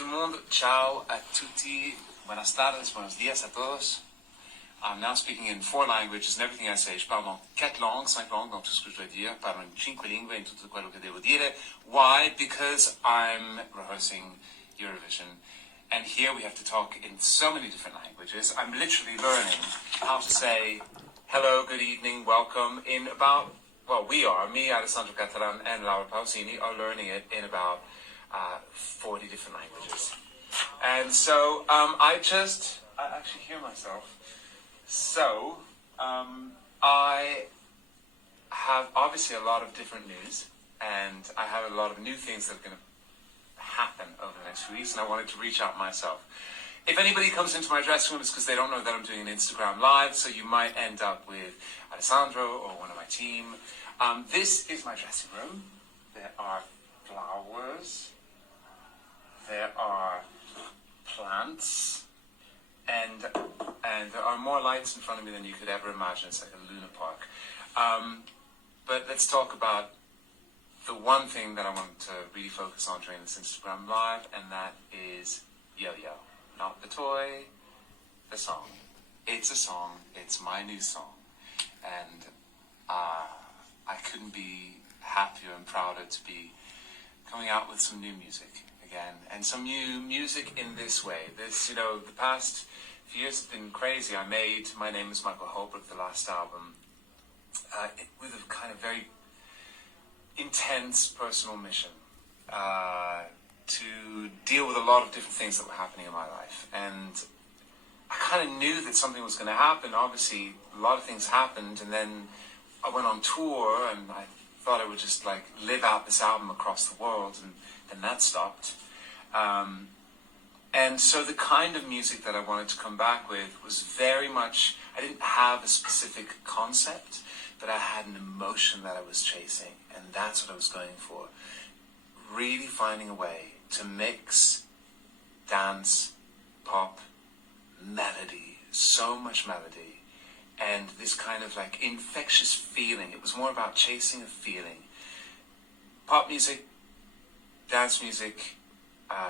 tout le monde, ciao a tutti, buenas tardes, buenos días a todos. I'm now speaking in 4 languages and everything I say. Je parle dans 4 langues, 5 langues dans tout ce que je dois dire. Parlo in 5 lingue in tutto quello che devo dire. Why? Because I'm rehearsing Eurovision. And here we have to talk in so many different languages. I'm literally learning how to say hello, good evening, welcome in about, well, we are, me, Alessandro Catalan, and Laura Pausini are learning it in about 40 different languages. And so I actually hear myself. So I have obviously a lot of different news, and I have a lot of new things that are going to happen over the next few weeks, and I wanted to reach out myself. If anybody comes into my dressing room, it's because they don't know that I'm doing an Instagram live, so you might end up with Alessandro or one of my team. This is my dressing room. There are flowers. There are plants. And there are more lights in front of me than you could ever imagine. It's like a Luna Park. But let's talk about the one thing that I want to really focus on during this Instagram live, and that is Yo-Yo. Not the toy, the song. It's a song. It's my new song. And I couldn't be happier and prouder to be coming out with some new music again. And some new music in this way. The past few years have been crazy. I made My Name is Michael Holbrook, the last album, with a kind of very intense personal mission to deal with a lot of different things that were happening in my life. And I kind of knew that something was going to happen. Obviously, a lot of things happened, and then I went on tour, and I thought I would just live out this album across the world, and then that stopped. And so the kind of music that I wanted to come back with was very much, I didn't have a specific concept, but I had an emotion that I was chasing, and that's what I was going for. Really finding a way to mix dance, pop, melody, so much melody, and this kind of infectious feeling. It was more about chasing a feeling. Pop music, dance music,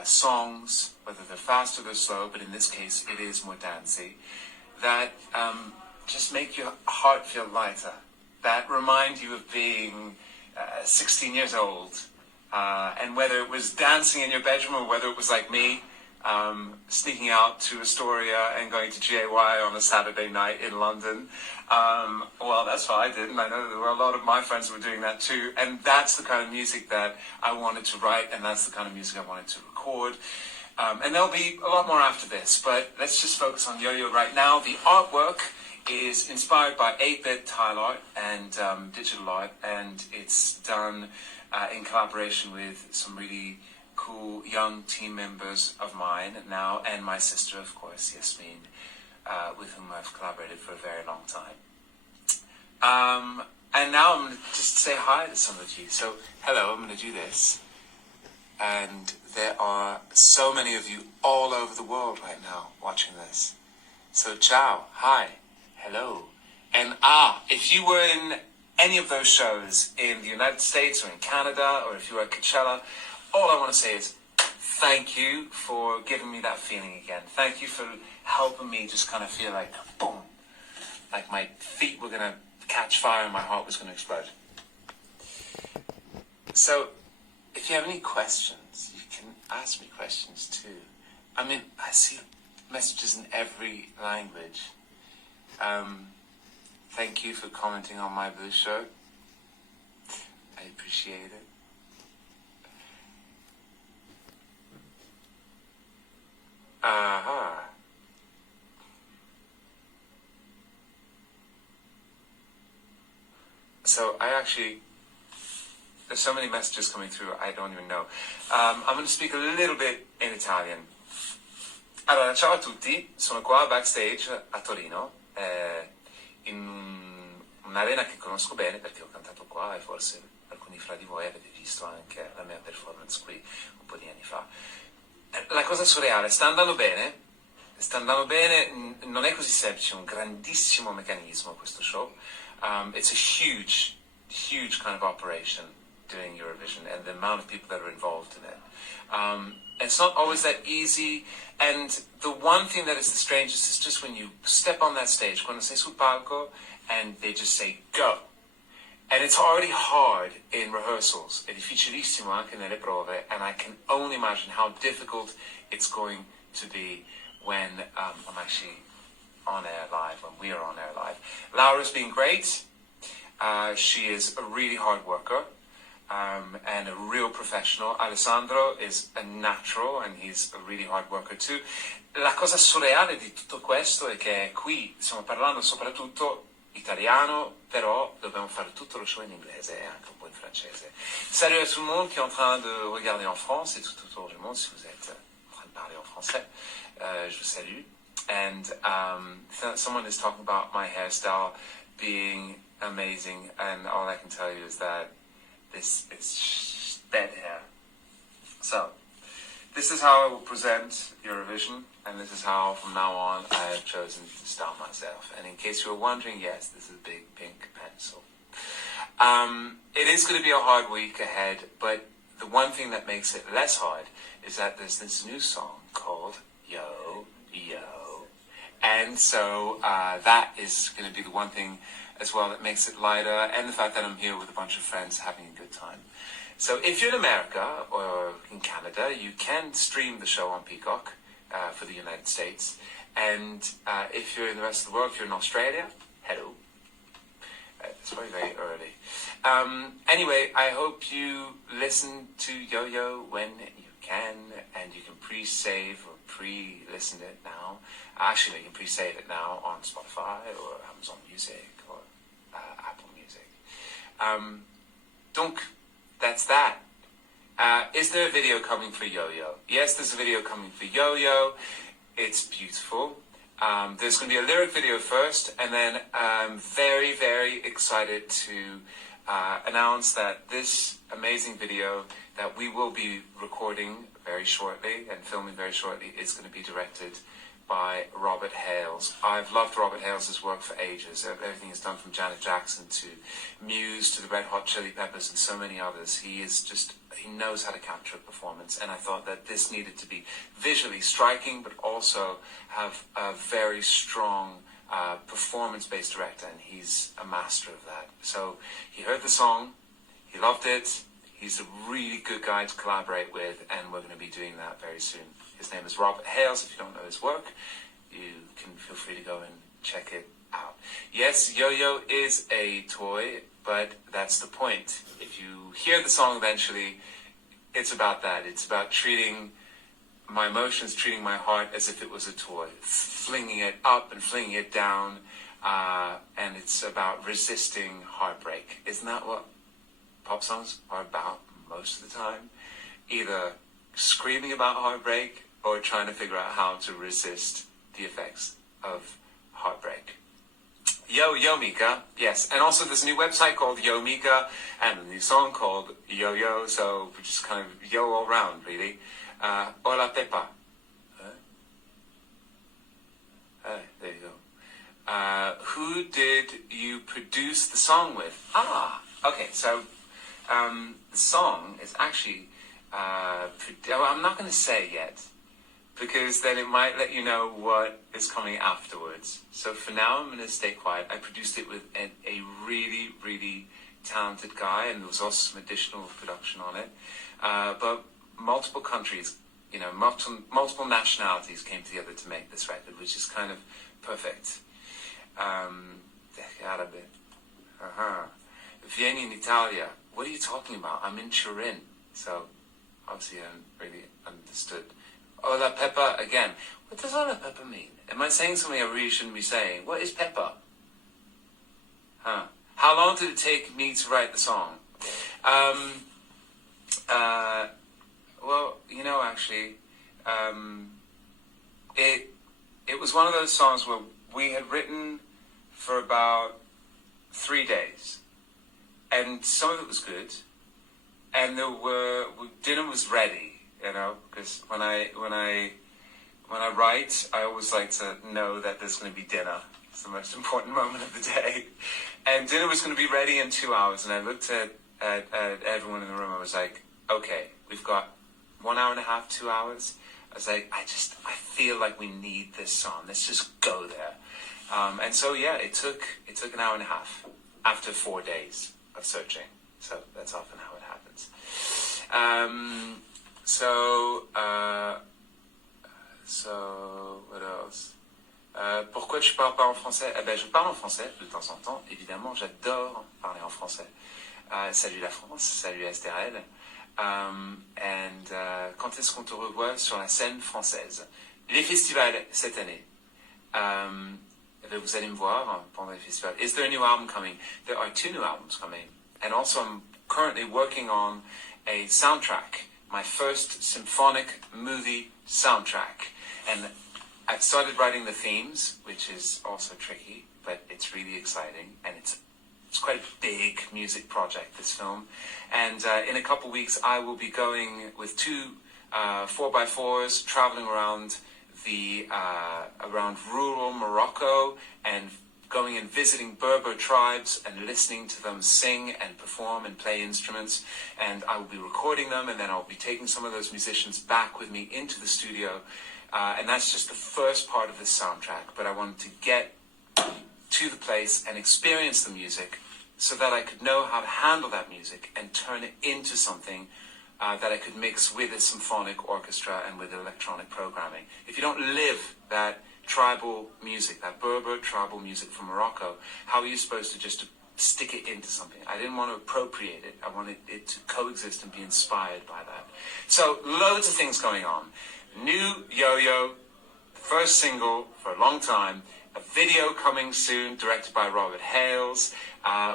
songs, whether they're fast or they're slow, but in this case it is more dancey, that just make your heart feel lighter, that remind you of being 16 years old, and whether it was dancing in your bedroom or whether it was like me, sneaking out to Astoria and going to GAY on a Saturday night in London. Well, that's what I did, and I know there were a lot of my friends who were doing that too, and that's the kind of music that I wanted to write, and that's the kind of music I wanted to record. And there'll be a lot more after this, but let's just focus on Yo-Yo right now. The artwork is inspired by 8-bit tile art and digital art, and it's done in collaboration with some really cool young team members of mine now, and my sister, of course, Yasmin, with whom I've collaborated for a very long time. And now I'm going to just say hi to some of you. So, hello, I'm going to do this. And there are so many of you all over the world right now watching this. So, ciao, hi, hello. And if you were in any of those shows in the United States or in Canada, or if you were at Coachella, all I want to say is thank you for giving me that feeling again. Thank you for helping me just kind of feel like, boom, like my feet were going to catch fire and my heart was going to explode. So, if you have any questions, you can ask me questions too. I mean, I see messages in every language. Thank you for commenting on my blue shirt. I appreciate it. So there's so many messages coming through, I don't even know. I'm going to speak a little bit in Italian. Allora, ciao a tutti, sono qua backstage a Torino, in un'arena che conosco bene perché ho cantato qua e forse alcuni fra di voi avete visto anche la mia performance qui un po' di anni fa. La cosa surreale, sta andando bene, non è così semplice, è un grandissimo meccanismo questo show. It's a huge kind of operation doing Eurovision and the amount of people that are involved in it. It's not always that easy, and the one thing that is the strangest is just when you step on that stage, quando sei sul palco, and they just say, go. And it's already hard in rehearsals, è difficilissimo anche nelle prove, and I can only imagine how difficult it's going to be when I'm actually on air live, when we are on air live. Laura's been great. She is a really hard worker. And a real professional. Alessandro is a natural and he's a really hard worker too. La cosa surreale di tutto questo è che qui stiamo parlando soprattutto italiano, però dobbiamo fare tutto lo show in inglese e anche un po' in francese. Salut à tout le monde qui est en train de regarder en France et tout autour du monde, si vous êtes en train de parler en français, je vous salue. And someone is talking about my hairstyle being amazing, and all I can tell you is that this is bed hair. So, this is how I will present Eurovision, and this is how, from now on, I have chosen to style myself. And in case you were wondering, yes, this is a big pink pencil. It is going to be a hard week ahead, but the one thing that makes it less hard is that there's this new song called Yo, Yo. And so that is going to be the one thing as well that makes it lighter, and the fact that I'm here with a bunch of friends having a good time. So if you're in America or in Canada, you can stream the show on Peacock for the United States. And if you're in the rest of the world, if you're in Australia, hello. It's very, very early. Anyway, I hope you listen to Yo-Yo when you can, and you can pre-save or pre-listen it now. Actually, you can pre-save it now on Spotify or Amazon Music or Apple Music. Donc, that's that. Is there a video coming for Yo-Yo? Yes, there's a video coming for Yo-Yo. It's beautiful. There's going to be a lyric video first, and then I'm very, very excited to announce that this amazing video that we will be recording very shortly and filming very shortly is going to be directed by Robert Hales. I've loved Robert Hales' work for ages. Everything he's done from Janet Jackson to Muse to the Red Hot Chili Peppers and so many others. He knows how to capture a performance, and I thought that this needed to be visually striking but also have a very strong performance-based director, and he's a master of that. So he heard the song, he loved it, he's a really good guy to collaborate with, and we're going to be doing that very soon. His name is Robert Hales. If you don't know his work, you can feel free to go and check it out. Yes, Yo-Yo is a toy, but that's the point. If you hear the song eventually, it's about that. It's about treating my emotions, treating my heart as if it was a toy, flinging it up and flinging it down, and it's about resisting heartbreak. Isn't that what pop songs are about most of the time? Either screaming about heartbreak or trying to figure out how to resist the effects of heartbreak. Yo, Yo Mika, yes. And also there's a new website called Yo Mika and a new song called Yo Yo, so we're just kind of yo all round, really. Hola Pepa. There you go. Who did you produce the song with? Okay, so the song is actually, I'm not going to say yet, because then it might let you know what is coming afterwards. So for now, I'm going to stay quiet. I produced it with a really, really talented guy, and there was also some additional production on it. But multiple countries, multiple nationalities came together to make this record, which is kind of perfect. Vieni in Italia. What are you talking about? I'm in Turin. So obviously I haven't really understood. Hola Peppa again. What does Hola Peppa mean? Am I saying something I really shouldn't be saying? What is Peppa? How long did it take me to write the song? Well, actually, it was one of those songs where we had written for about 3 days, and some of it was good, and dinner was ready. Because when I write, I always like to know that there's going to be dinner. It's the most important moment of the day. And dinner was going to be ready in 2 hours, and I looked at at everyone in the room. I was like, okay, we've got 1 hour and a half, 2 hours. I was like, I feel like we need this song. Let's just go there. And so, yeah, it took an hour and a half after 4 days of searching. So that's often how it happens. So what else? Pourquoi je parle pas en français? Eh ben, je parle en français de temps en temps, évidemment. J'adore parler en français. Salut la France, salut Estérel. Quand est-ce qu'on te revoit sur la scène française? Les festivals cette année. Vous allez me voir pendant les festivals. Is there a new album coming? There are 2 new albums coming. And also I'm currently working on a soundtrack, my first symphonic movie soundtrack. And I've started writing the themes, which is also tricky, but it's really exciting. And it's quite a big music project, this film. And in a couple of weeks, I will be going with 2 4x4s, traveling around around rural Morocco and going and visiting Berber tribes and listening to them sing and perform and play instruments. And I will be recording them, and then I'll be taking some of those musicians back with me into the studio. And that's just the first part of this soundtrack. But I wanted to get to the place and experience the music so that I could know how to handle that music and turn it into something that I could mix with a symphonic orchestra and with electronic programming. If you don't live that tribal music, that Berber tribal music from Morocco, how are you supposed to just stick it into something? I didn't want to appropriate it. I wanted it to coexist and be inspired by that. So loads of things going on. New Yo-Yo, the first single for a long time, a video coming soon directed by Robert Hales,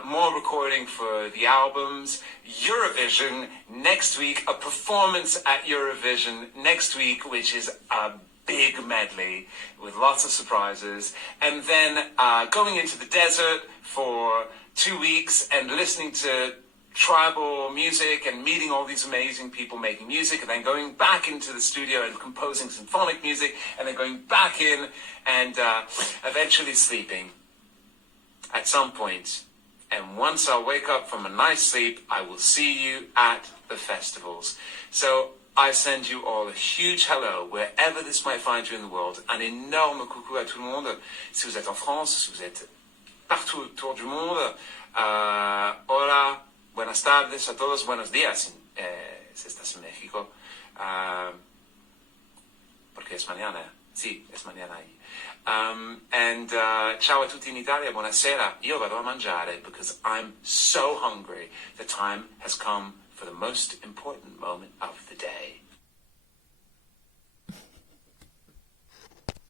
more recording for the albums, Eurovision next week, a performance at Eurovision next week, which is a big medley with lots of surprises, and then going into the desert for 2 weeks and listening to tribal music and meeting all these amazing people making music, and then going back into the studio and composing symphonic music, and then going back in and eventually sleeping at some point. And once I wake up from a nice sleep, I will see you at the festivals. So I send you all a huge hello wherever this might find you in the world. Un énorme coucou à tout le monde. Si vous êtes en France, si vous êtes partout autour du monde. Hola, buenas tardes a todos, buenos días si estás en México. Porque es mañana. Sì, es mañana ahí. Ciao a tutti in Italia, buonasera. Io vado a mangiare because I'm so hungry. The time has come for the most important moment of the day.